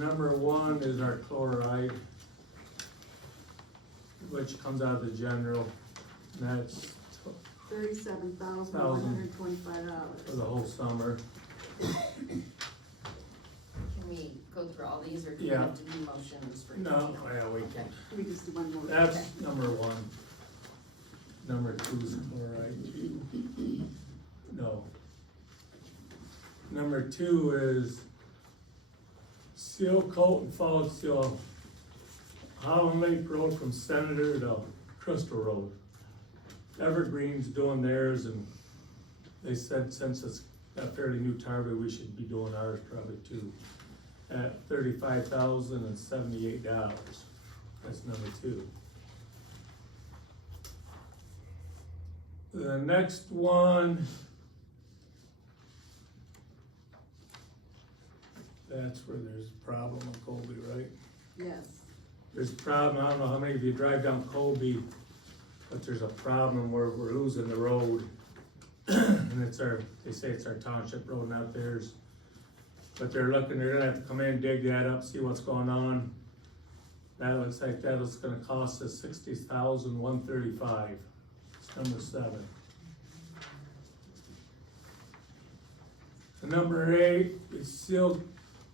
number one is our chloride, which comes out of the general, and that's $37,125. for the whole summer. Can we go through all these, or do we Yeah. have to do motions for each? No, yeah, we Okay. can. We just do one more. That's number one. Number two is chloride. No. Number two is seal coat and fall seal Holland Lake Road from Senator to Crystal Road. Evergreen's doing theirs, and they said since it's a fairly new target, we should be doing ours probably too. At $35,078. That's number two. The next one, that's where there's a problem on Colby, right? Yes. There's a problem, I don't know how many of you drive down Colby, but there's a problem where we're losing the road. And it's they say it's our township road, not theirs. But they're gonna have to come in, dig that up, see what's going on. That looks like that was gonna cost us $60,135. It's number 7. The number 8 is seal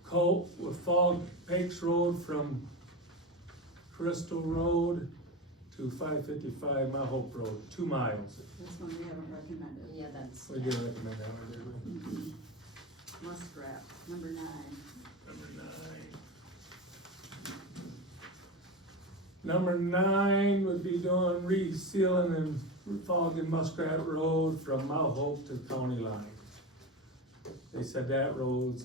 coat with Fall Pakes Road from Crystal Road to 555 Mount Hope Road, 2 miles. This one we haven't recommended. Yeah, that's. We didn't recommend that one, did we? Muskrat, number 9. Number 9. Number 9 would be doing resealing and fogging Muskrat Road from Mount Hope to the county line. They said that road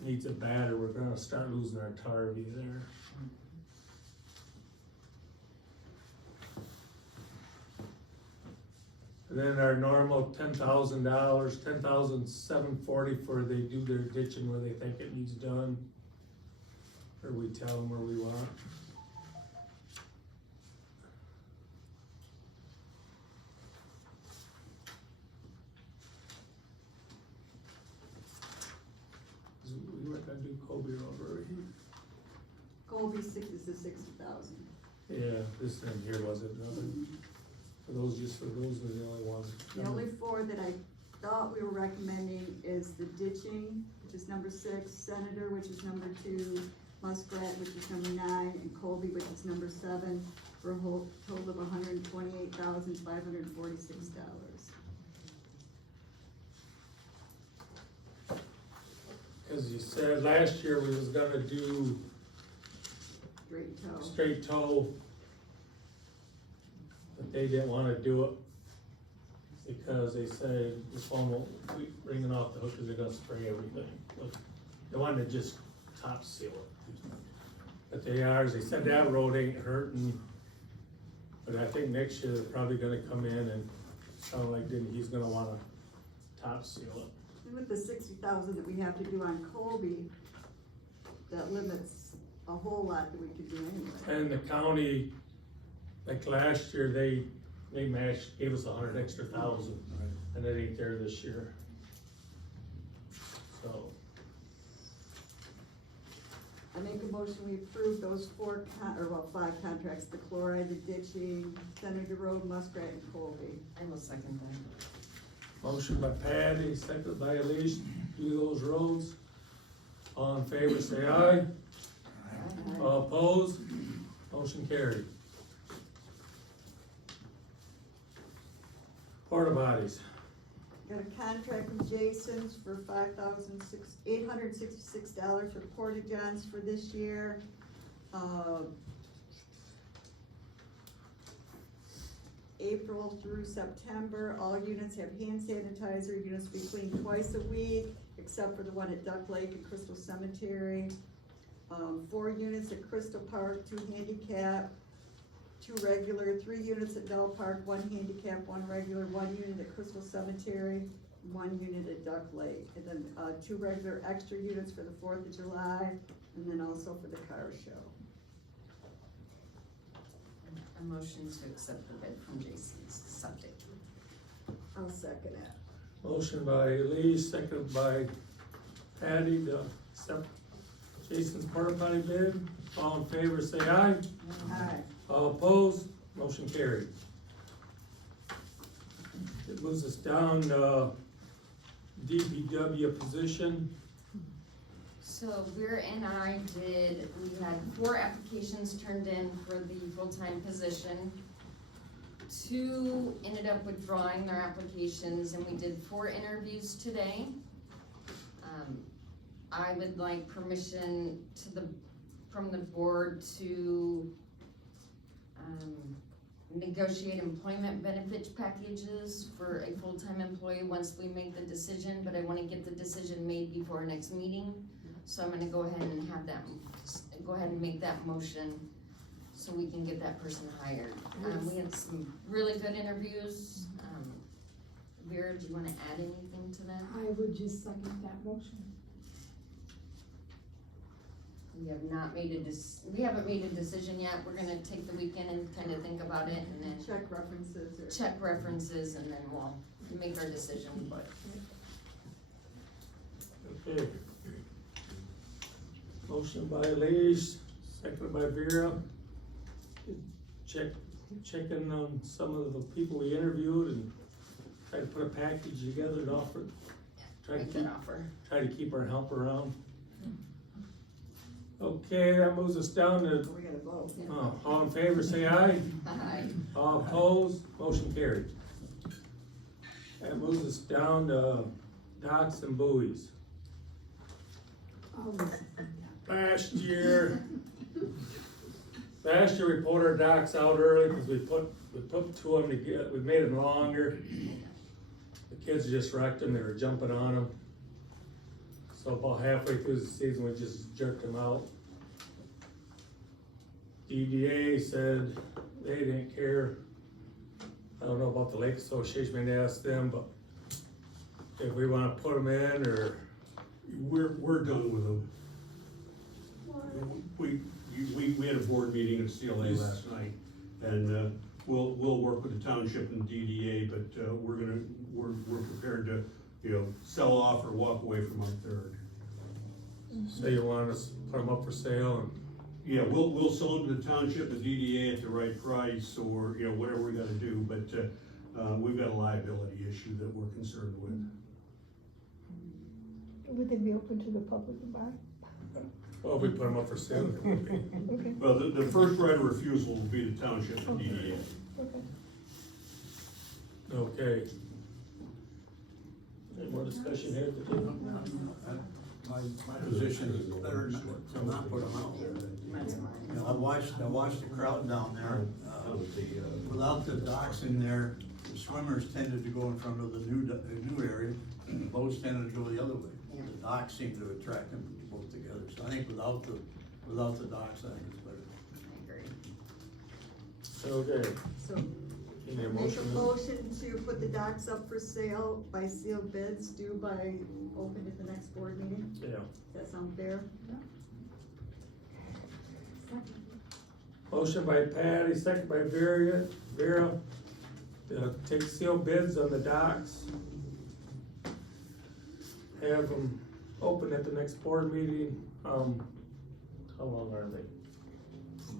needs it bad, or we're gonna start losing our Tarvey there. And then our normal $10,000, $10,740 for they do their ditching where they think it needs done. Or we tell them where we want. We weren't gonna do Colby Road, were we? Colby 6 is the 60,000. Yeah, this thing here wasn't nothing. For those are the only ones. The only 4 that I thought we were recommending is the ditching, which is number 6, Senator, which is number 2, Muskrat, which is number 9, and Colby, which is number 7, for a whole total of $128,546. As you said, last year we was gonna do Straight toe. straight toe. But they didn't wanna do it because they said the phone won't be ringing off the hook because they're gonna spray everything. But they wanted to just top seal it. But they said that road ain't hurting. But I think next year they're probably gonna come in and sound like he's gonna wanna top seal it. And with the 60,000 that we have to do on Colby, that limits a whole lot that we could do anyway. And the county, like last year, they matched, gave us $100,000 extra, and it ain't there this year. So, I make a motion, we approve those 5 contracts, the chloride, the ditching, Senator Road, Muskrat, and Colby. I will second that. motion by Patty, second by Elise, do those roads. All in favor, say aye. All opposed, motion carried. Porta potties. Got a contract from Jason's for $866 for porta johns for this year. April through September, all units have hand sanitizer, units be cleaned twice a week, except for the one at Duck Lake and Crystal Cemetery. 4 units at Crystal Park, 2 handicap, 2 regular, 3 units at Bell Park, 1 handicap, 1 regular, 1 unit at Crystal Cemetery, 1 unit at Duck Lake, and then 2 regular extra units for the 4th of July, and then also for the car show. A motion to accept the bid from Jason's Septic. I'll second it. Motion by Elise, second by Patty to accept Jason's porta potty bid, all in favor, say aye. Aye. All opposed, motion carried. It moves us down, DPW position. So Vera and I we had 4 applications turned in for the full-time position. 2 ended up withdrawing their applications, and we did 4 interviews today. I would like permission from the board to, negotiate employment benefits packages for a full-time employee once we make the decision, but I wanna get the decision made before our next meeting. So I'm gonna go ahead and make that motion so we can get that person hired. We had some really good interviews. Vera, do you wanna add anything to that? I would just second that motion. We have not made we haven't made a decision yet. We're gonna take the weekend and kinda think about it and then Check references or. check references and then we'll make our decision, but. Okay. Motion by Leish, seconded by Vera. Checking on some of the people we interviewed and try to put a package together to offer. Try to Make that keep, offer. try to keep our help around. Okay, that moves us down to, We gotta vote. all in favor, say aye. Aye. All opposed, motion carried. That moves us down to docks and buoys. Last year we pulled our docks out early because we put 2 of them together, we made them longer. The kids just wrecked them, they were jumping on them. So about halfway through the season, we just jerked them out. DDA said they didn't care. I don't know about the Lake Association, maybe ask them, but if we wanna put them in, or, We're done with them. We had a board meeting at CLA last night, and, we'll work with the township and DDA, but, we're prepared to, sell off or walk away from our third. so you want us to put them up for sale, and Yeah, we'll sell them to the township, the DDA at the right price, or, whatever we gotta do, but, we've got a liability issue that we're concerned with. Would they be open to the public to buy? well, if we put them up for sale, it would be. Okay, Well, the first right of refusal will be the township and DDA. okay. Okay. Any more discussion here? My position is better to not put them out. I watched the crowd down there, without the docks in there, the swimmers tended to go in front of the new area, and the boats tended to go the other way. The docks seemed to attract them both together, so I think without the docks, I think it's better. I agree. Okay, So you need a make a motion? motion to put the docks up for sale by sealed bids due by open at the next board meeting. Yeah. Does that sound fair? Motion by Patty, second by Vera, take sealed bids on the docks. Have them open at the next board meeting, how long are they?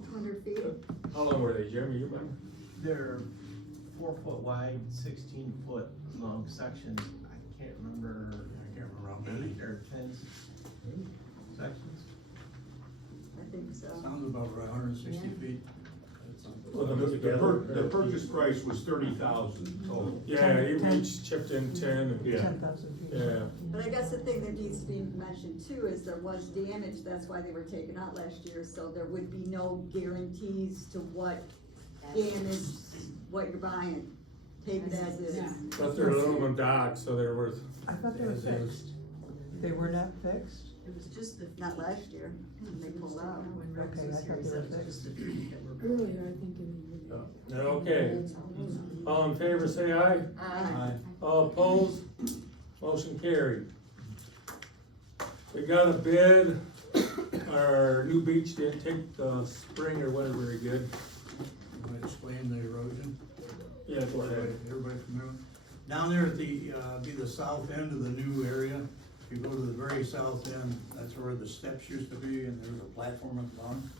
200 feet? How long were they, Jeremy, you remember? They're 4 foot wide, 16 foot long sections. I can't remember how many. They're 10 sections. I think so. Sounds about right, 160 feet. Put them The together. purchase price was 30,000 total. Yeah, you each chipped in 10, Yeah. 10,000 feet. yeah. But I guess the thing that needs to be mentioned too is there was damage, that's why they were taken out last year, so there would be no guarantees to what damage, what you're buying. Take it as is. Yeah. But they're aluminum docks, so they're worth, I thought they were fixed. They were not fixed? It was just, not last year, when they pulled out. Okay, I thought they were fixed. Earlier, I think in the. okay. All in favor, say aye. Aye. All opposed, motion carried. We got a bid, our new beach didn't take the spring or whatever very good. Might explain the erosion. Yeah, go ahead. Everybody familiar? Down there at the, be the south end of the new area, If you go to the very south end, that's where the steps used to be, and there's a platform at the bottom.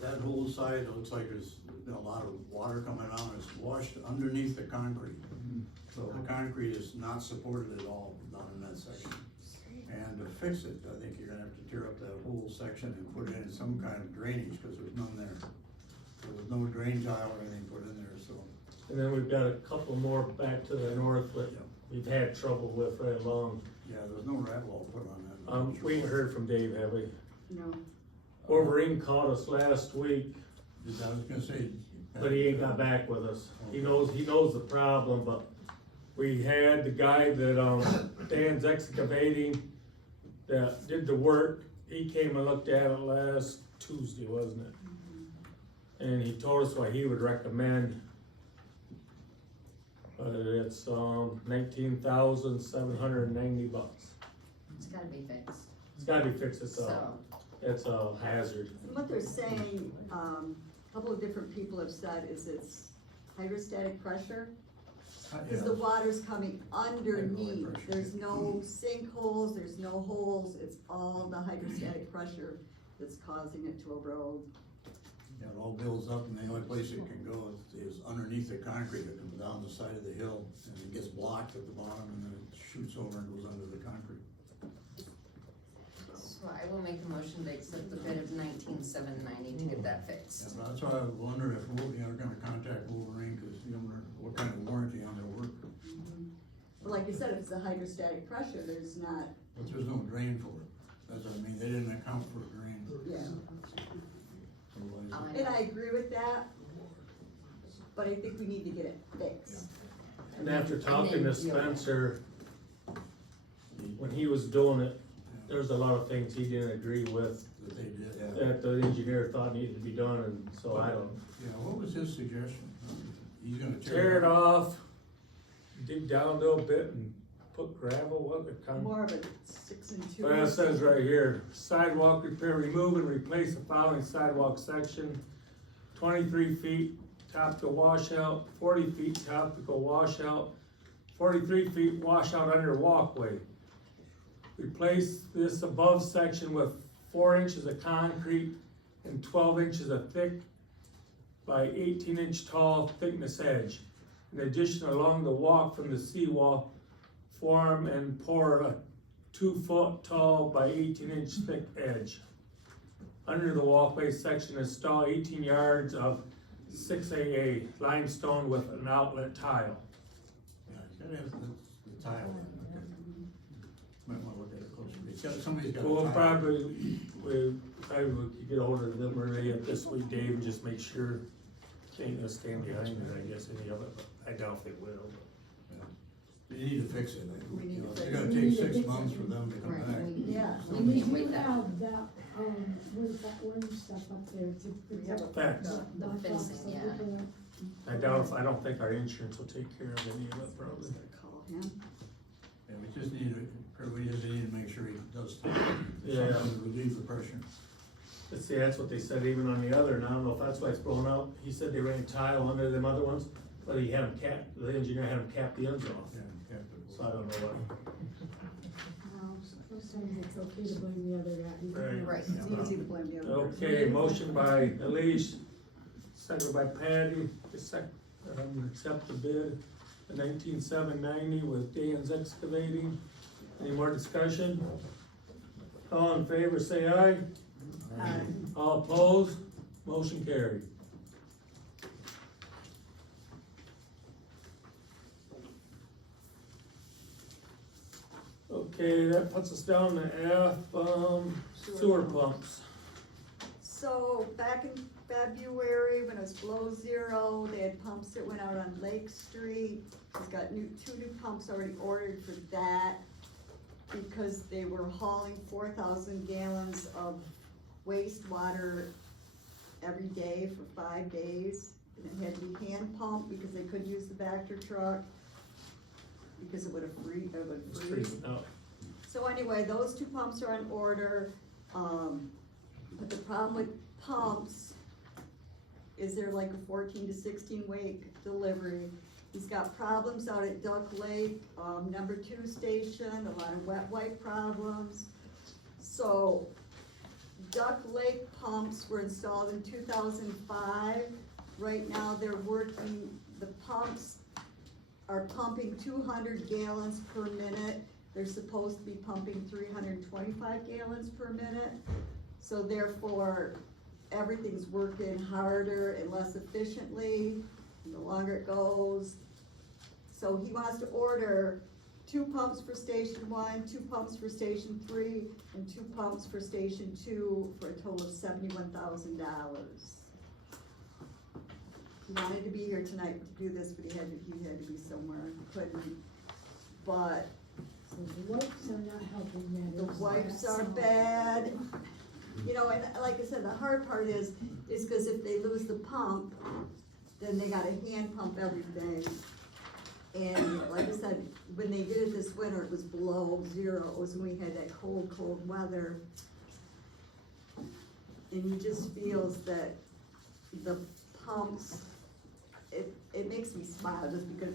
That whole side, it looks like there's been a lot of water coming out, it's washed underneath the concrete. So the concrete is not supported at all down in that section. And to fix it, I think you're gonna have to tear up that whole section and put in some kind of drainage, cause there's none there. There was no drain tile or anything put in there, so. And then we've got a couple more back to the north that we've had trouble with right along. Yeah, there's no rat wall put on that. We ain't heard from Dave, have we? No. Wolverine called us last week, I was gonna say. but he ain't got back with us. He knows the problem, but we had the guy that, Dan's Excavating, that did the work, he came and looked at it last Tuesday, wasn't it? And he told us what he would recommend. It's, $19,790. It's gotta be fixed, It's gotta be fixed, so. it's a hazard. What they're saying, a couple of different people have said is it's hydrostatic pressure. Cause the water's coming underneath, pressure. there's no sinkholes, there's no holes, it's all the hydrostatic pressure that's causing it to erode. Yeah, it all builds up, and the only place it can go is underneath the concrete. It comes down the side of the hill, and it gets blocked at the bottom, and then it shoots over and goes under the concrete. So I will make a motion to accept the bid of $19,790 to get that Yeah, fixed. but that's why I wonder if, we're gonna contact Wolverine, cause you know, what kind of warranty on their work, But like you said, if it's a hydrostatic pressure, there's not, but there's no drain for it. That's what I mean, they didn't account for a drain. yeah. Otherwise, And I agree with that, but I think we need to get it fixed. And after talking And to then- Spencer, when he was doing it, there's a lot of things he didn't agree with, that they did, yeah. that the engineer thought needed to be done, and so I don't. Yeah, what was his suggestion? He's gonna Tear it off, dig down a little bit and put gravel, what it kind of. More of a 6 and 2. Well, it says right here, sidewalk repair, remove and replace the following sidewalk section. 23 feet top to washout, 40 feet top to go washout, 43 feet washout under walkway. Replace this above section with 4 inches of concrete and 12 inches of thick by 18-inch tall thickness edge. In addition, along the walk from the seawall, form and pour a 2-foot tall by 18-inch thick edge. Under the walkway section, install 18 yards of 6AA limestone with an outlet tile. Yeah, he's gotta have the tile in, okay. Might wanna look at it closer. He's got, somebody's got a We'll tile. probably could get ahold of them early up this week, Dave, and just make sure they ain't gonna stand behind it, I guess, any of it, but I doubt they will. You need to fix it. We need You know, to It's fix gonna it. take We need to 6 fix months it. for them to come Right, back. Yeah. we And we can't wait do that. have that, what is that orange stuff up there to We have a protect Facts. the fencing, fence, so yeah. people- I don't think our insurance will take care of any of it, probably. Call him. Yeah, we just need to make sure he does. Yeah. Something to relieve the pressure. Let's see, that's what they said even on the other, and I don't know if that's why it's blown out. He said they ran tile under them other ones, but he had them capped, the engineer had them cap the ends off. Yeah, Captain. So I don't know what. Well, sometimes it's okay to blame the other guy. Right. Right. It's easy to blame the other person. Okay, motion by Elise, second by Patty, to accept the bid, the 19,790 with Dan's Excavating. Any more discussion? All in favor, say aye. All opposed, motion carried. Okay, that puts us down to F, sewer pumps. So back in February, when it was below 0, they had pumps that went out on Lake Street. He's got 2 new pumps already ordered for that, because they were hauling 4,000 gallons of wastewater every day for 5 days. And it had to be hand pumped because they couldn't use the Vector truck, because it would It's freeze. freezing out. So anyway, those 2 pumps are on order, but the problem with pumps is they're like a 14 to 16 week delivery. He's got problems out at Duck Lake, number 2 station, a lot of wet wipe problems. So Duck Lake pumps were installed in 2005. Right now, they're working, the pumps are pumping 200 gallons per minute. They're supposed to be pumping 325 gallons per minute. So therefore, everything's working harder and less efficiently, the longer it goes. So he wants to order 2 pumps for station 1, 2 pumps for station 3, and 2 pumps for station 2 for a total of $71,000. He wanted to be here tonight to do this, but he had to be somewhere, he couldn't. But So the wipes are not helping the matters. wipes are bad. You know, and like I said, the hard part is cause if they lose the pump, then they gotta hand pump everything. And like I said, when they did it this winter, it was below 0, it was when we had that cold weather. And he just feels that the pumps, it makes me smile just because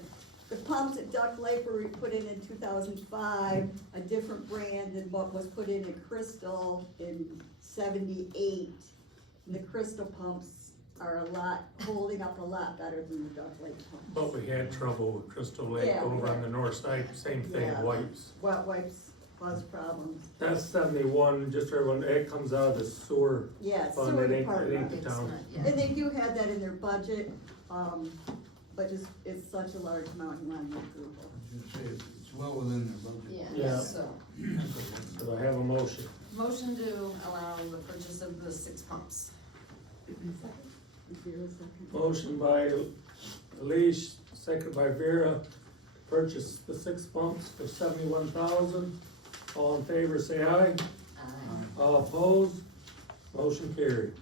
the pumps at Duck Lake were put in 2005, a different brand than what was put in Crystal in 78. And the Crystal pumps are holding up a lot better than the Duck Lake pumps. But we had trouble with Crystal Lake Yeah, we over on had- the north side, same thing, Yeah. wipes. Wet wipes cause problems. That's 71, just for everyone, it comes out of the sewer Yeah, it's fund, sewer it ain't department. the It's town. not, yeah. And they do have that in their budget, but just, it's such a large amount, he wanted approval. I was gonna say, it's well within their budget. Yeah, Yeah. so, So I have a motion. motion to allow the purchase of the 6 pumps. Is there a second? Motion by Elish, second by Vera, to purchase the 6 pumps for $71,000. All in favor, say aye. All opposed, motion carried.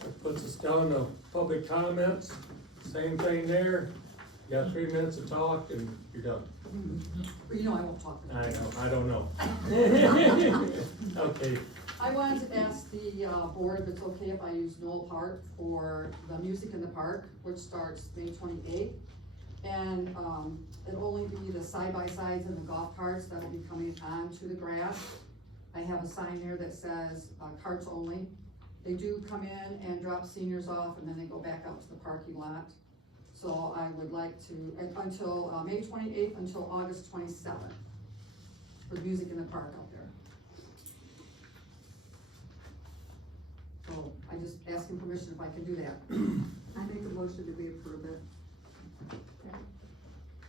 That puts us down to public comments, same thing there. You got 3 minutes to talk and you're done. But you know I won't talk. I don't know. Okay, I wanted to ask the board if it's okay if I use Knoll Park for the Music in the Park, which starts May 28th. And it'll only be the side-by-sides and the golf carts that'll be coming onto the grass. I have a sign there that says carts only. They do come in and drop seniors off and then they go back out to the parking lot. So I would like to, until May 28th until August 27th, for the Music in the Park out there. So I just asking permission if I can do that. I make a motion that we approve it.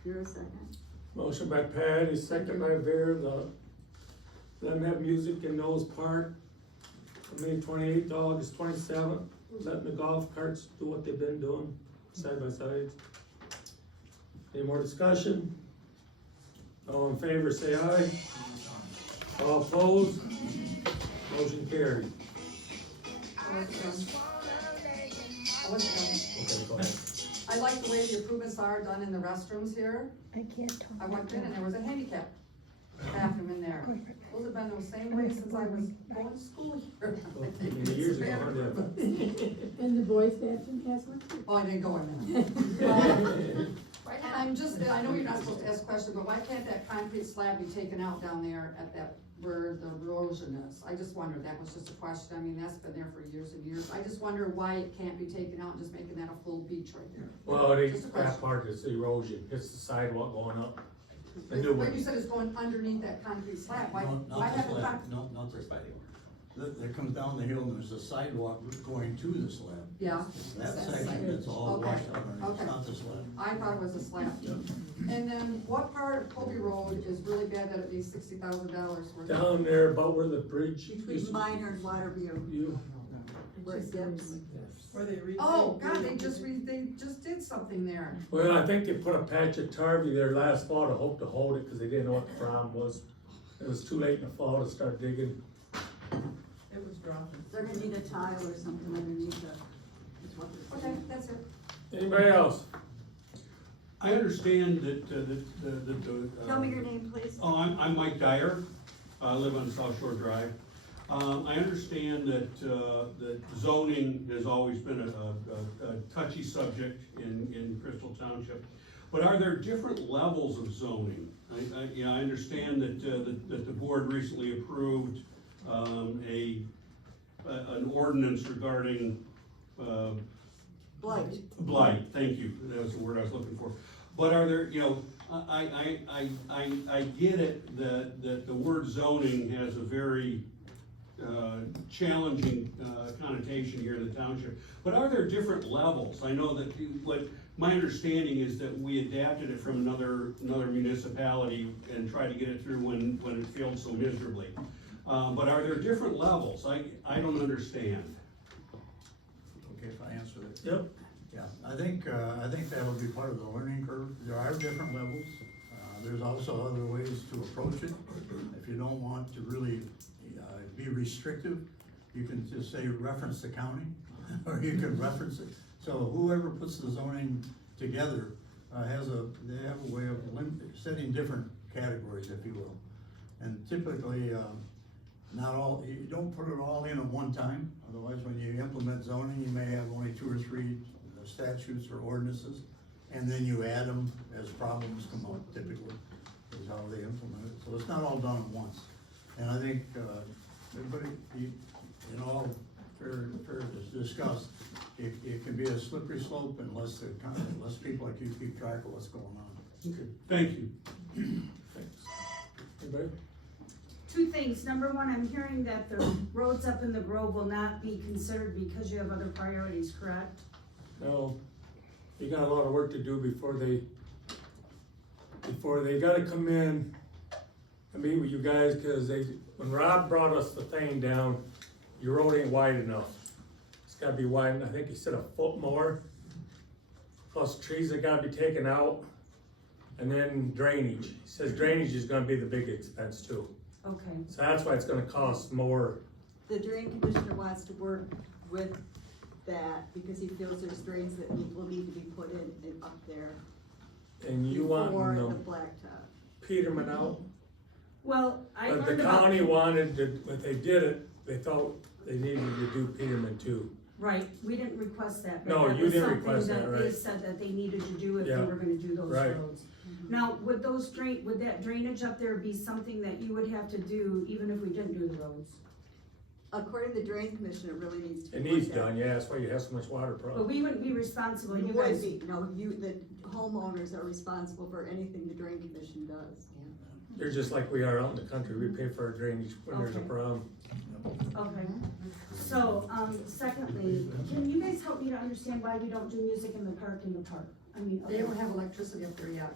You're a second? motion by Patty, second by Vera, let them have music in Knowles Park from May 28th to August 27th. Letting the golf carts do what they've been doing, side by sides. Any more discussion? All in favor, say aye. All opposed? Motion carried. I wasn't done. Okay, go ahead. I like the way the improvements are done in the restrooms here. I can't talk. I went in and there was a handicap bathroom in there. Those have been the same way since I was going to school here. Many years ago, huh, Deb? And the boys' bathroom has one too. Oh, I didn't go in there. Right And I'm just, I know you're not supposed to ask questions, but why can't that concrete slab be taken out down there at that, where the erosion is? I just wondered, that was just a question, I mean, that's been there for years and years. I just wonder why it can't be taken out and just making that a full beach right there. Well, it Just a ain't that question. part, it's erosion, it's the sidewalk going up. The new But one. you said it's going underneath that concrete slab, why, No, why not the have the slab, no, not the slab. That comes down the hill and there's a sidewalk going to the slab. Yeah, That That's section that's all Okay, washed out, and it's okay. not the slab. I thought it was a slab. And then what part of Kobe Road is really bad that it needs $60,000 worth? Down there about where the bridge used Between to Minor and Waterview, you, where it dips. Where they redid. Oh, God, they just did something there. well, I think they put a patch of tarvy there last fall to hope to hold it, cause they didn't know what the problem was. It was too late in the fall to start digging. It was dropping. They're gonna need a tile or something underneath it. is what they're Okay, saying. that's it. Anybody else? I understand that, Tell me your name, please. Oh, I'm Mike Dyer, I live on South Shore Drive. I understand that zoning has always been a touchy subject in Crystal Township, but are there different levels of zoning? I understand that the board recently approved an ordinance regarding Blight. blight, thank you, that was the word I was looking for. But are there, I get it that the word zoning has a very challenging connotation here in the township, but are there different levels? I know that my understanding is that we adapted it from another municipality and tried to get it through when it failed so miserably. But are there different levels? I don't understand. Okay, if I answer that. Yep. Yeah, I think that would be part of the learning curve. There are different levels. There's also other ways to approach it. If you don't want to really be restrictive, you can just say reference the county, or you can reference it. So whoever puts the zoning together they have a way of setting different categories, if you will. And typically, you don't put it all in at one time. Otherwise, when you implement zoning, you may have only 2 or 3 statutes or ordinances, and then you add them as problems come up, typically, is how they implement it. So it's not all done at once. And I think, everybody, in all fair to discuss, it can be a slippery slope unless people like you keep track of what's going on. Okay, thank you. Thanks. Anybody? 2 things. Number 1, I'm hearing that the roads up in the Grove will not be considered because you have other priorities, correct? No, you got a lot of work to do before they gotta come in and meet with you guys, cause when Rob brought us the thing down, your road ain't wide enough. It's gotta be wide, I think he said a foot more, plus trees that gotta be taken out, and then drainage. He says drainage is gonna be the big expense too, Okay. so that's why it's gonna cost more. The drain commissioner wants to work with that because he feels there's drains that will need to be put in up there. And you want Before the the blacktop. Peterman out, Well, I but the learned about. county wanted to, when they did it, they thought they needed to do Peterman too. Right, we didn't request that, but No, that you was didn't something request that, that they right. said that they needed to do if they Yeah. were gonna do those Right. roads. Now, would that drainage up there be something that you would have to do even if we didn't do the roads? According to the drain commissioner, it really needs to be. It needs looked at. done, yeah, that's why you have so much water But problem. we wouldn't be responsible, You you would guys. be, no, the homeowners are responsible for anything the drain commission does. They're just like we are out in the country, we pay for our drainage when there's a Okay. problem. Okay, so, secondly, can you guys help me to understand why we don't do music in the park? I mean, They okay, don't have electricity up there yet,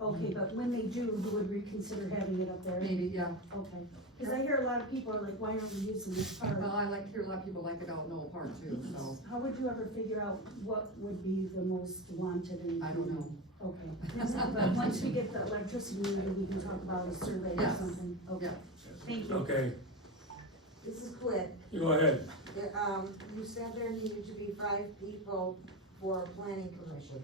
okay, but when they do, you would reconsider having it up there? maybe, yeah. Okay, cause I hear a lot of people are like, why aren't we using this park? Well, I hear a lot of people like it out in Old Park too, so, How would you ever figure out what would be the most wanted and? I don't know. Okay, but once we get the electricity, maybe we can talk about a survey or Yes. something, okay, thank you. Okay, This is Clint. you go ahead. You said there needed to be 5 people for a planning commission.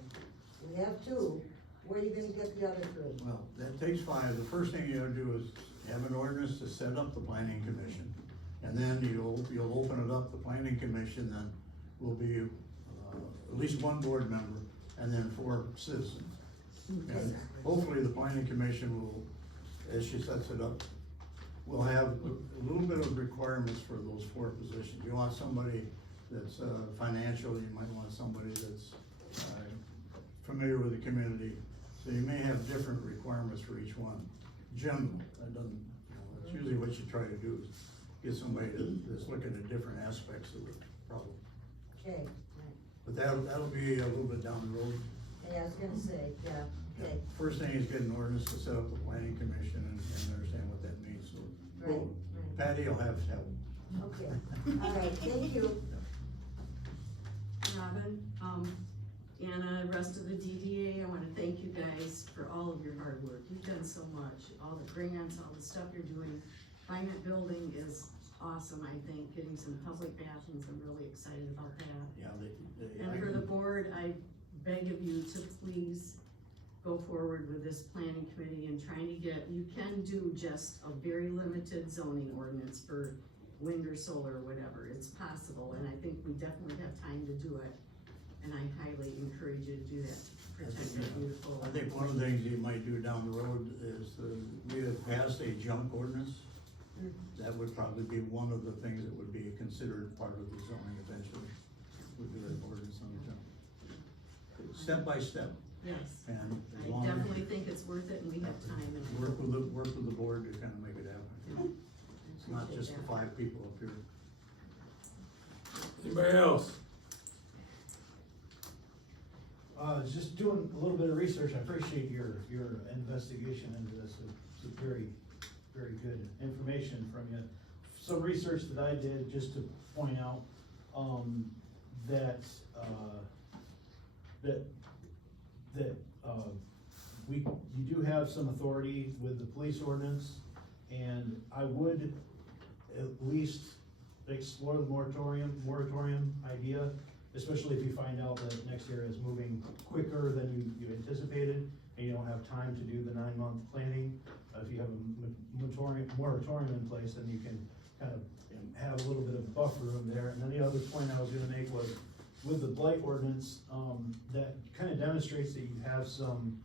We have 2. Where are you gonna get the other 3? Well, that takes 5. The first thing you gotta do is have an ordinance to set up the planning commission. And then you'll open it up, the planning commission then will be, at least 1 board member and then 4 citizens. And hopefully the planning commission will, as she sets it up, will have a little bit of requirements for those 4 positions. You want somebody that's, financial, you might want somebody that's, familiar with the community. So you may have different requirements for each one. General, that doesn't, that's usually what you try to do is get somebody that's looking at different aspects of the problem. Okay, But that'll be a little bit down the road. yeah, I was gonna say, yeah, okay, First thing is get an ordinance to set up the planning commission and understand what that means, so. right, Well, Patty will have help. okay, all right, thank you. Robin, Anna, rest of the DDA, I wanna thank you guys for all of your hard work. You've done so much, all the grants, all the stuff you're doing. Climate building is awesome, I think, getting some public bathrooms, I'm really excited about that. Yeah, And for the board, I beg of you to please go forward with this planning committee and trying to get, you can do just a very limited zoning ordinance for wind or solar or whatever, it's possible, and I think we definitely have time to do it. And I highly encourage you to do that, protect our beautiful. I think one of the things you might do down the road is, we have passed a junk ordinance. That would probably be one of the things that would be considered part of the zoning eventually, would be an ordinance on the junk. Step by step, Yes, and as I long as definitely think it's worth it, and we have time and. work with the board to kind of make it happen. It's not just the 5 people up here. Anybody else? Just doing a little bit of research, I appreciate your investigation into this, it's very, very good information from you. Some research that I did, just to point out, you do have some authority with the police ordinance, and I would at least explore the moratorium idea, especially if you find out that next year is moving quicker than you anticipated, and you don't have time to do the 9-month planning. If you have a moratorium in place, then you can kind of have a little bit of buffer room there. And then the other point I was gonna make was, with the blight ordinance, that kind of demonstrates that you have some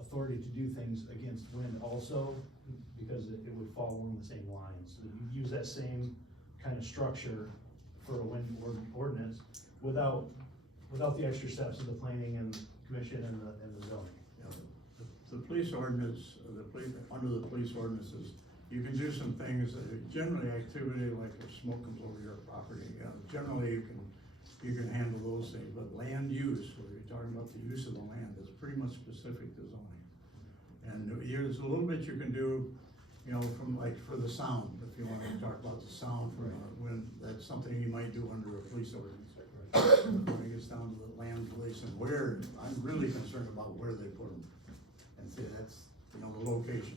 authority to do things against wind also, because it would fall along the same lines. So you use that same kind of structure for a wind ordinance without the extra steps of the planning and commission and the zoning. The police ordinance, under the police ordinances, you can do some things, generally activity like if smoke comes over your property, generally you can handle those things, but land use, where you're talking about the use of the land, is pretty much specific to zoning. And there's a little bit you can do, from like for the sound, if you want to talk about the sound from when, that's something you might do under a police ordinance. When it gets down to the land police and where, I'm really concerned about where they put them. And see, that's, the location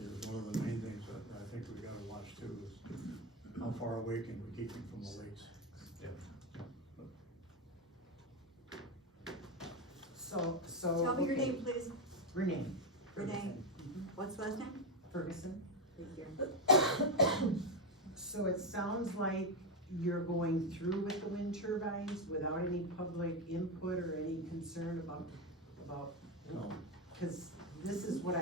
is one of the main things that I think we gotta watch too, is how far away can we keep them from the lakes? So. Tell me your okay. name, please. Renee. Renee. What's the last name? Ferguson. Thank you. So it sounds like you're going through with the wind turbines without any public input or any concern about, No. cause this is what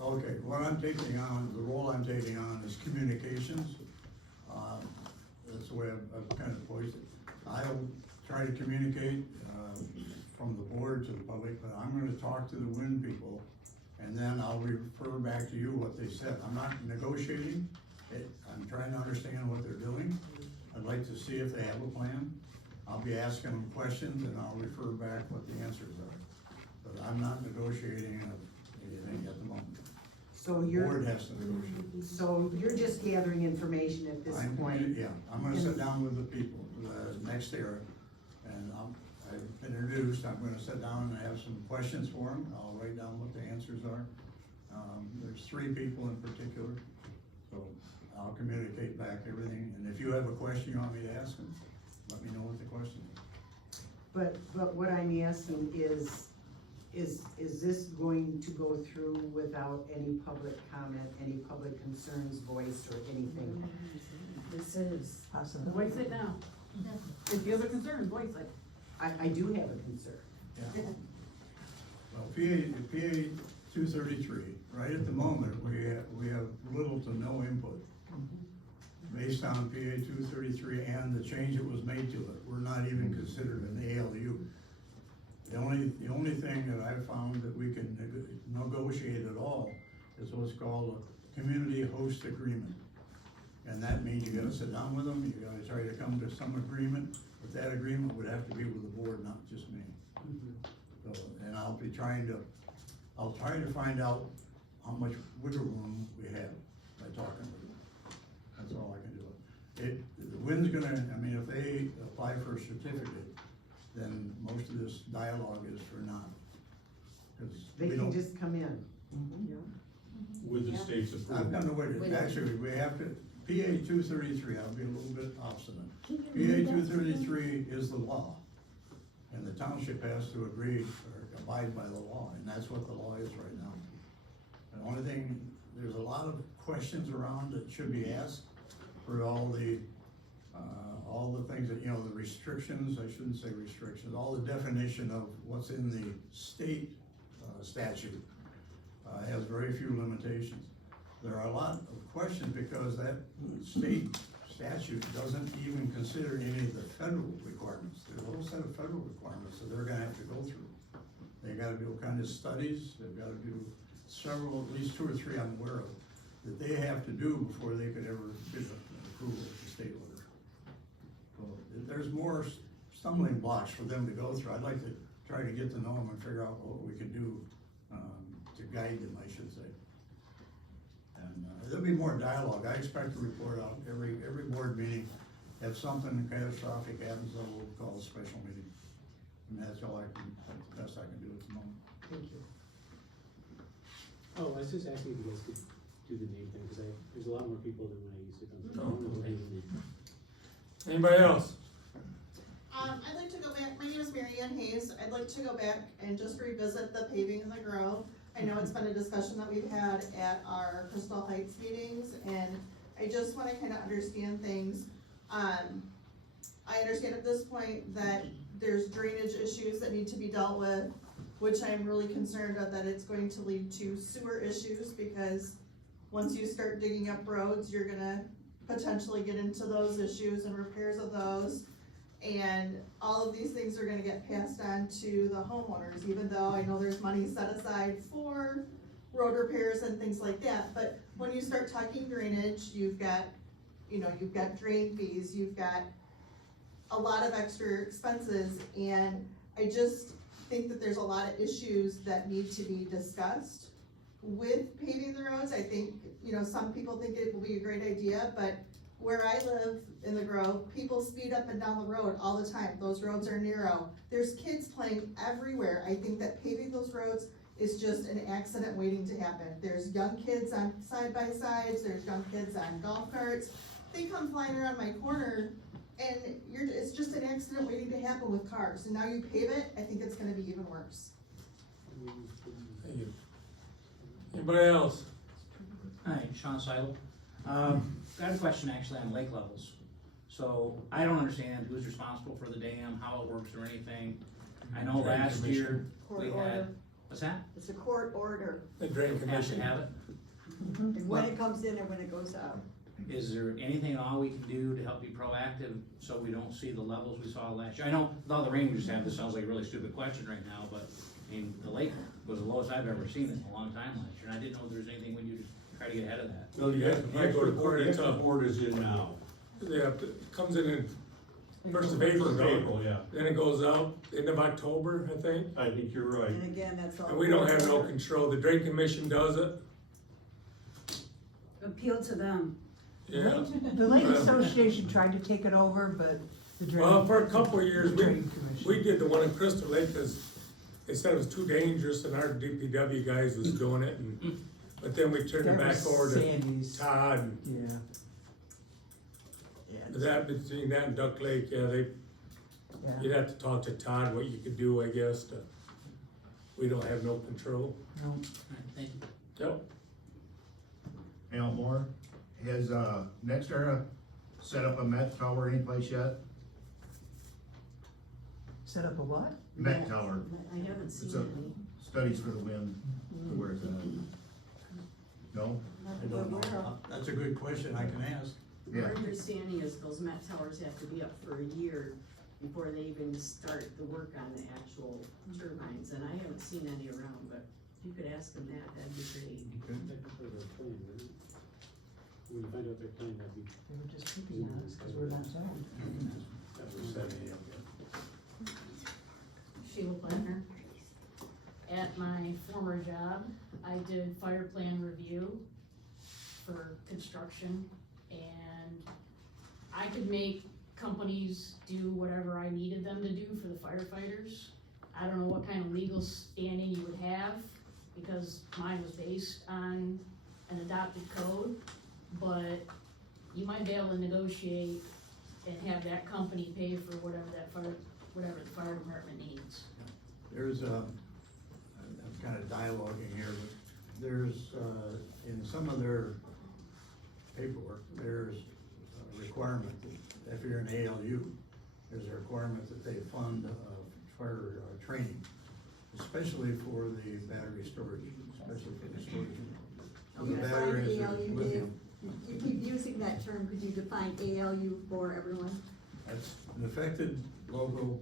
Okay, what I'm taking on, the role I'm taking on is communications. That's the way I've kind of voiced it. I'll try to communicate, from the board to the public, but I'm gonna talk to the wind people, and then I'll refer back to you what they said. I'm not negotiating it, I'm trying to understand what they're doing. I'd like to see if they have a plan. I'll be asking them questions, and I'll refer back what the answers are. But I'm not negotiating anything at the moment. So The you're, board has to negotiate. so you're just gathering information at this point. Yeah, I'm gonna sit down with the people, next year, and I've been introduced, I'm gonna sit down and have some questions for them, I'll write down what the answers are. There's 3 people in particular, so I'll communicate back everything, and if you have a question you want me to ask them, let me know what the question is. But what I'm asking is this going to go through without any public comment, any public concerns voiced or anything? This is. Possible. Voice it now. If you have a concern, voice it. I do have a concern. Yeah. Well, PA 233, right at the moment, we have little to no input. Based on PA 233 and the change that was made to it, we're not even considered an ALU. The only thing that I found that we can negotiate at all is what's called a community host agreement. And that means you gotta sit down with them, you gotta try to come to some agreement, but that agreement would have to be with the board, not just me. So, and I'll try to find out how much wiggle room we have by talking with them. That's all I can do. The wind's gonna, if they apply for a certificate, then most of this dialogue is for naught. 'Cause They we can don't- just come in. With the state's approval. I've got to wait, actually, we have to, PA 233, I'll be a little bit obstinate. PA 233 is the law, and the township has to agree or abide by the law, and that's what the law is right now. The only thing, there's a lot of questions around that should be asked, for all the things that, you know, the restrictions, I shouldn't say restrictions, all the definition of what's in the state statute has very few limitations. There are a lot of questions because that state statute doesn't even consider any of the federal requirements. There's a whole set of federal requirements that they're gonna have to go through. They gotta do kind of studies, they've gotta do several, at least 2 or 3 I'm aware of, that they have to do before they could ever get an approval of the state order. So there's more stumbling blocks for them to go through. I'd like to try to get to know them and figure out what we can do to guide them, I should say. And there'll be more dialogue. I expect to report out every board meeting. If something catastrophic happens, I will call a special meeting. And that's the best I can do at the moment. Thank you. Oh, I was just asking if you guys could do the name thing, because there's a lot more people than when I used to come. So I don't know the name. Anybody else? I'd like to go back, my name is Mary Ann Hayes, I'd like to go back and just revisit the paving in the Grove. I know it's been a discussion that we've had at our Crystal Heights meetings, and I just wanna kinda understand things. I understand at this point that there's drainage issues that need to be dealt with, which I'm really concerned of, that it's going to lead to sewer issues, because once you start digging up roads, you're gonna potentially get into those issues and repairs of those. And all of these things are gonna get passed on to the homeowners, even though I know there's money set aside for road repairs and things like that. But when you start talking drainage, you've got drain fees, you've got a lot of extra expenses, and I just think that there's a lot of issues that need to be discussed with paving the roads. I think, some people think it will be a great idea, but where I live in the Grove, people speed up and down the road all the time. Those roads are narrow. There's kids playing everywhere. I think that paving those roads is just an accident waiting to happen. There's young kids on side-by-sides, there's young kids on golf carts. They come flying around my corner, and it's just an accident waiting to happen with cars. And now you pave it, I think it's gonna be even worse. Thank you. Anybody else? Hi, Sean Seidel. Got a question actually on lake levels. So I don't understand who's responsible for the dam, how it works or anything. I know Drain last commission. year Court we order. had, what's that? It's a court order, The drain Have to commission. have it? and when it comes in and when it goes out. Is there anything at all we can do to help be proactive so we don't see the levels we saw last year? I know with all the rain we just had, this sounds like a really stupid question right now, but I mean, the lake was the lowest I've ever seen it in a long time last year, and I didn't know if there was anything we could do to try to get ahead of that. Well, you have, Might go to court the until- board is in now. Comes in first of April, First of April, yeah. then it goes out end of October, I think. I think you're right. And again, that's all. And we don't have no control. The drain commission does it. Appeal to them. Yeah. The Lake Association tried to take it over, but the drain. Well, for a couple of years, the Drain Commission. we did the one in Crystal Lake, cause they said it was too dangerous and our DPW guys was doing it, and, but then we turned it That back was over to Sandy's. Todd, and Yeah. that, between that and Duck Lake, yeah, Yeah. you'd have to talk to Todd what you could do, I guess, we don't have no control. No. Thank you. Yep. Al Moore, has, NextEra set up a Met tower anyplace yet? Set up a what? Met tower, I haven't It's seen a- any. studies for the wind, where it's at. No? I don't know. That's a good question I can ask. My Yeah, understanding is those Met towers have to be up for a year before they even start the work on the actual turbines, and I haven't seen any around, but if you could ask them that, that'd be great. Technically, they're playing, right? When you find out they're playing, that'd be. They were just picking on us because we're not zoned. That was 7 a.m. Sheila Planner. At my former job, I did fire plan review for construction, and I could make companies do whatever I needed them to do for the firefighters. I don't know what kind of legal standing you would have, because mine was based on an adopted code, but you might be able to negotiate and have that company pay for whatever the fire department needs. There's I'm kind of dialoguing here, but there's, in some of their paperwork, there's requirement that if you're an ALU, there's a requirement that they fund, fire, training, especially for the battery storage, especially for the storage. For the Define batteries are ALU, lithium. You keep using that term, could you define ALU for everyone? That's an affected local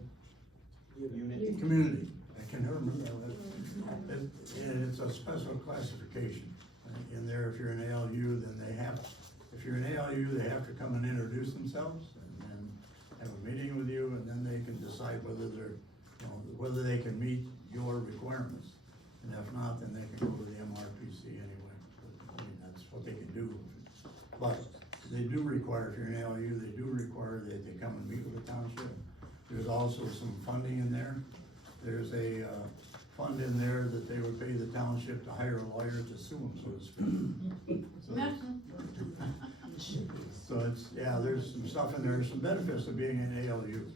community. I can never remember that. And it's a special classification. In there, if you're an ALU, then they have, if you're an ALU, they have to come and introduce themselves and then have a meeting with you, and then they can decide whether they're, whether they can meet your requirements. And if not, then they can go to the MRPC anyway. I mean, that's what they can do. But they do require, if you're an ALU, they do require that they come and meet with the township. There's also some funding in there. There's a, fund in there that they would pay the township to hire a lawyer to sue them, so to speak. So it's, yeah, there's some stuff in there, some benefits of being an ALU,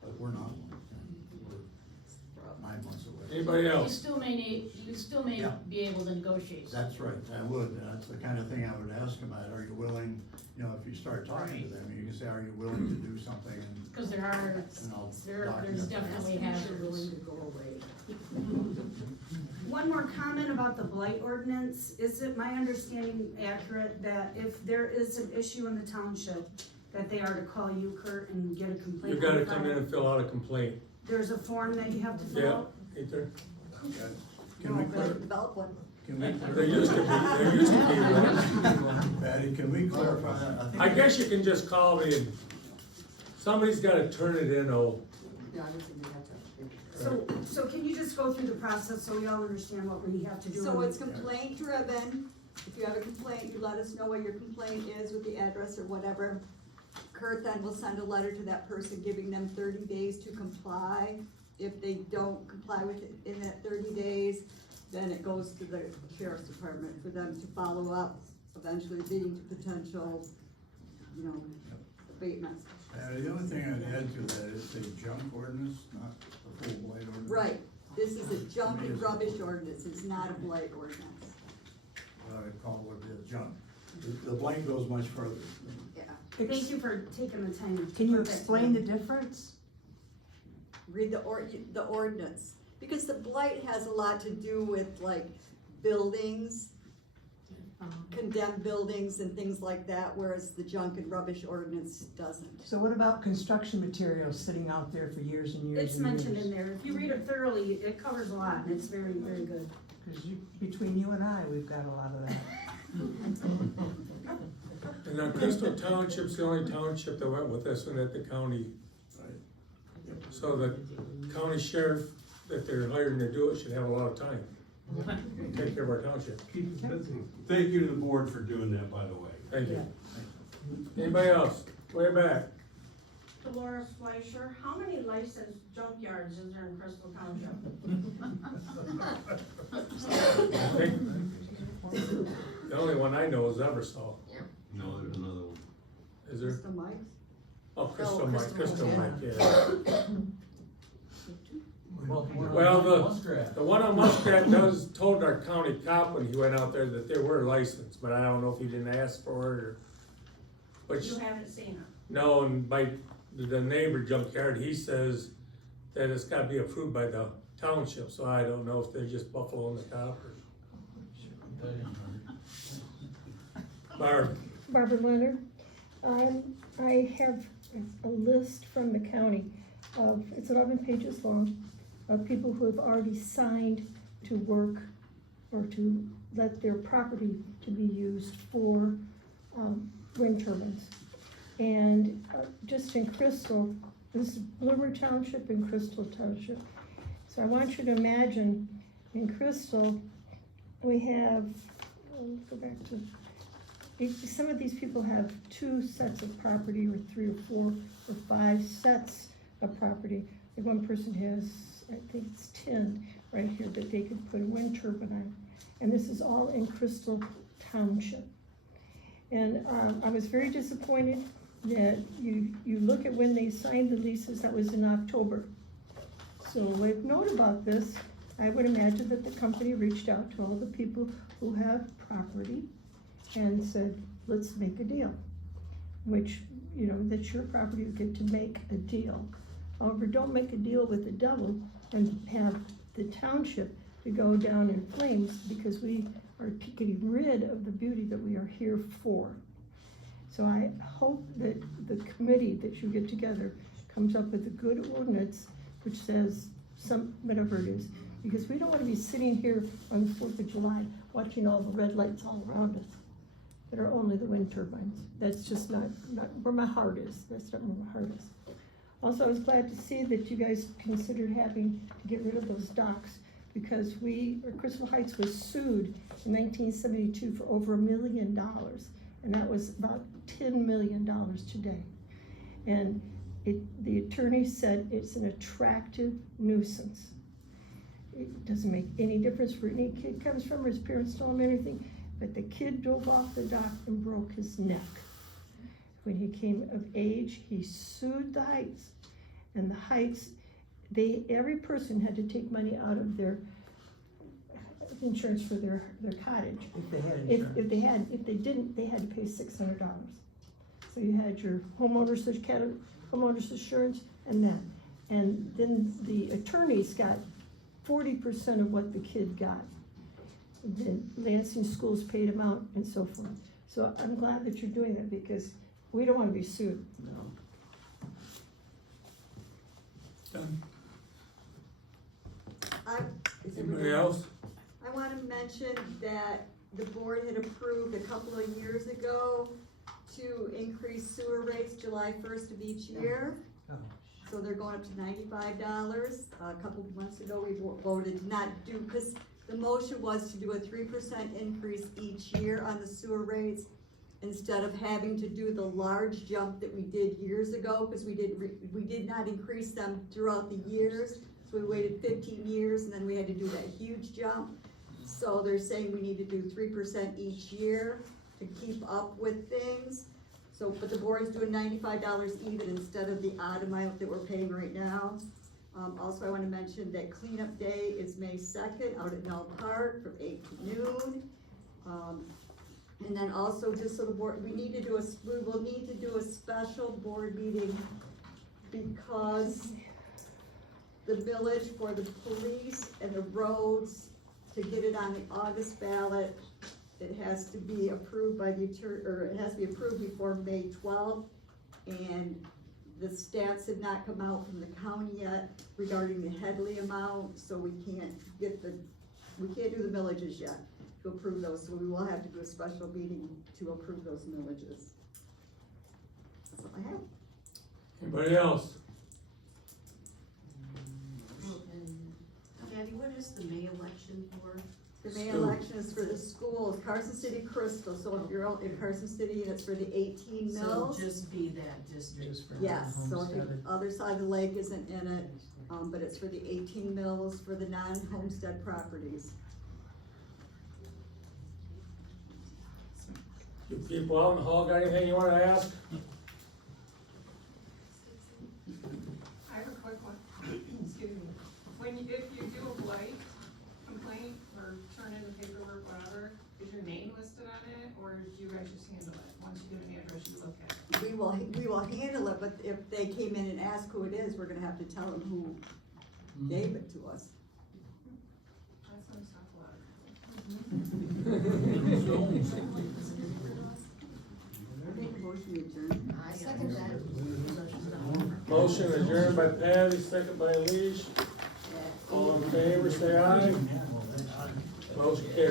but we're not one. We're 9 months away. Anybody You else? still may Yeah. be able to negotiate. That's right, I would, that's the kind of thing I would ask them at, are you willing, if you start talking to them, you can say, are you willing to do something, and Cause there are, and I'll there's document that. definitely Willing to hazards. go away. One more comment about the blight ordinance. Is it my understanding accurate that if there is an issue in the township, that they are to call you, Kurt, and get a complaint? You gotta on come file? in and fill out a complaint. There's a form that you have to fill Yeah, out? ain't there? Can we Better clear, develop one. can we? There used to be one. Patty, can we clarify that? think I guess you can just call me and somebody's gotta turn it in, Yeah, I would think we have to. So can you just go through the process so we all understand what we have to do? So it's complaint driven. If you have a complaint, you let us know what your complaint is with the address or whatever. Kurt then will send a letter to that person giving them 30 days to comply. If they don't comply with it in that 30 days, then it goes to the sheriff's department for them to follow up, eventually leading to potential, abatements. The only thing I'd add to that is the junk ordinance, not the full blight ordinance. Right, this is a junk and rubbish ordinance, it's not a blight ordinance. I call it what it is, junk. The blight goes much further. Yeah. Thank you for taking the time. to Can you put that explain the together. difference? Read the ordinance, because the blight has a lot to do with like buildings, condemned buildings and things like that, whereas the junk and rubbish ordinance doesn't. So what about construction materials sitting out there for years and years It's and years? mentioned in there. If you read it thoroughly, it covers a lot, and it's very, very good. Cause between you and I, we've got a lot of that. And now Crystal Township's the only township that went with this one at the county. So the county sheriff that they're hiring to do it should have a lot of time. Take care of our township. Thank you to the board for doing that, by the way. Thank you. Anybody else? Way back. Dolores Fleischer, how many licensed junkyards is there in Crystal Township? I think the only one I know is Eversol. No, there's another one. Is there? Crystal Mike's? Oh, Crystal Oh, Mike, Crystal Crystal Mike, Mike, yeah. Well, the one on Muskrat told our county cop when he went out there that they were licensed, but I don't know if he didn't ask for it or. Which, You haven't seen it. no, and by the neighbor junkyard, he says that it's gotta be approved by the township, so I don't know if they're just buffaloing the cop or. Barb, Barbara Leonard. I have a list from the county of, it's 11 pages long, of people who have already signed to work or to let their property to be used for wind turbines. And just in Crystal, this is Bloomer Township and Crystal Township. So I want you to imagine in Crystal, we have, go back to, some of these people have 2 sets of property, or 3 or 4 or 5 sets of property. Like one person has, I think it's 10 right here that they could put a wind turbine on. And this is all in Crystal Township. And I was very disappointed that you look at when they signed the leases, that was in October. So with note about this, I would imagine that the company reached out to all the people who have property and said, let's make a deal, which you know, that's your property, you get to make a deal. However, don't make a deal with the devil and have the township to go down in flames because we are getting rid of the beauty that we are here for. So I hope that the committee that you get together comes up with a good ordinance which says whatever it is, because we don't wanna be sitting here on the 4th of July watching all the red lights all around us that are only the wind turbines. That's just not where my heart is. That's not where my heart is. Also, I was glad to see that you guys considered having to get rid of those docks because Crystal Heights was sued in 1972 for over $1 million, and that was about $10 million today. And the attorney said it's an attractive nuisance. It doesn't make any difference where any kid comes from or his parents told him anything, but the kid drove off the dock and broke his neck. When he came of age, he sued the Heights, and the Heights, every person had to take money out of their insurance for their cottage. If they had insurance. If they didn't, they had to pay $600. So you had your homeowner's insurance and that. And then the attorneys got 40% of what the kid got. Then Lansing schools paid them out and so forth. So I'm glad that you're doing that because we don't wanna be sued. Done. Anybody else? I wanna mention that the board had approved a couple of years ago to increase sewer rates July 1st of each year. So they're going up to $95. A couple of months ago, we voted not do, because the motion was to do a 3% increase each year on the sewer rates instead of having to do the large jump that we did years ago, because we did not increase them throughout the years. So we waited 15 years and then we had to do that huge jump. So they're saying we need to do 3% each year to keep up with things. So, but the board is doing $95 even instead of the odd amount that we're paying right now. Also, I want to mention that cleanup day is May 2nd out at Mel Park from 8 to noon. And then also, just so the board, we will need to do a special board meeting because the village for the police and the roads, to get it on the August ballot, it has to be approved by the attorney, or it has to be approved before May 12th. And the stats have not come out from the county yet regarding the Headley amount, so we can't do the millages yet to approve those, so we will have to do a special meeting to approve those millages. That's all I have. Anybody else? Patty, what is the May election for? The May election is for the schools, Carson City Crystal, so if you're in Carson City and it's for the 18 mills. So just be that district. Yes, so the other side of the lake isn't in it, but it's for the 18 mills for the non-homestead properties. You people out in the hall got anything you wanna ask? I have a quick one. Excuse me. If you do a blight complaint or turn in the paperwork, whatever, is your name listed on it, or do you guys just handle it? Once you give an address, you look at it. We will handle it, but if they came in and asked who it is, we're gonna have to tell them who gave it to us. That sounds like a lot. I make a motion to adjourn. I second that. Motion adjourned by Patty, second by Leash. All in favor, say aye. Motion carries.